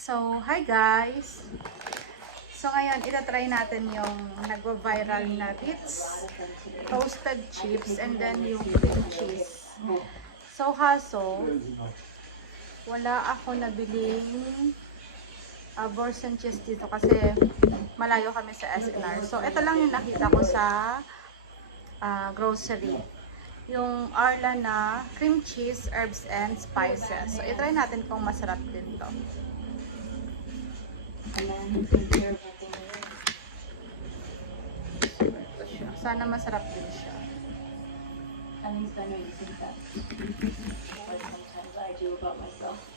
So, hi guys! So, ngayon, itatry natin yung nagwa-viral na Ritz toasted chips and then yung cream cheese. So, wala ako nabiling Borsan cheese dito kasi malayo kami sa SNR. So, ito lang yung nakita ko sa grocery. Yung Arla na cream cheese, herbs, and spices. So, itry natin kung masarap din to. Sana masarap din siya.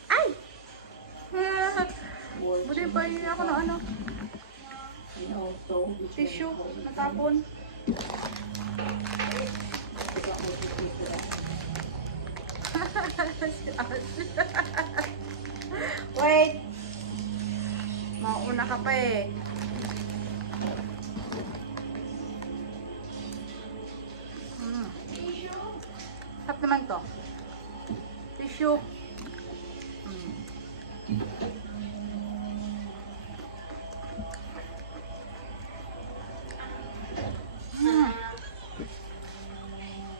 Ay! Buti pa rin ako ng ano. Tissue, natapon. Wait! Mauna ka pa eh. Sarap naman to. Tissue.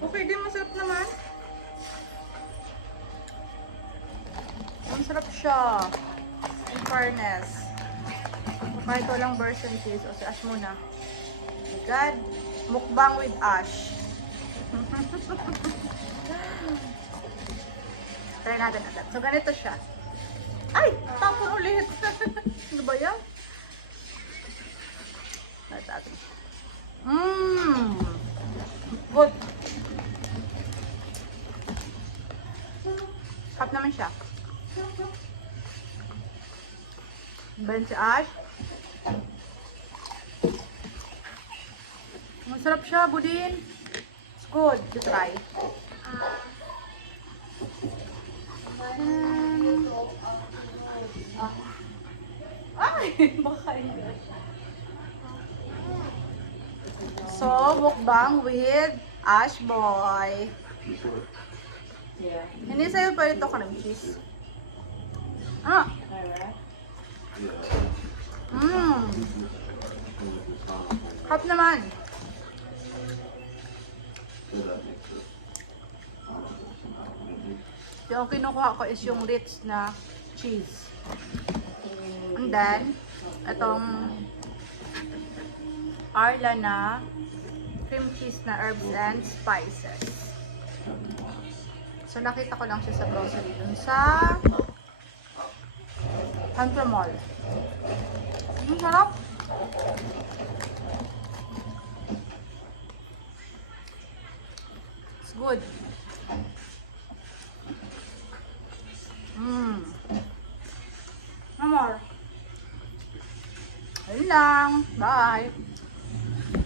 Okay din, masarap naman. Masarap siya. In fairness. Kahit walang Borsan cheese. O si Ash muna. Oh my God. Mukbang with Ash. Try natin agad. So, ganito siya. Ay! Tapon ulit! Ano ba yan? Natin. Good. Sarap naman siya. Ben si Ash. Masarap siya, budin. It's good to try. Ay! Baka hindi. So, mukbang with Ash Boy. Hindi sa'yo pa ito cream cheese. Ano? Hap naman. Yung kinukuha ko is yung Ritz na cheese. And then, itong Arla na cream cheese na herbs and spices. So, nakita ko lang siya sa grocery dun sa Antro Mall. Ang sarap. It's good. No more. Ayun lang. Bye.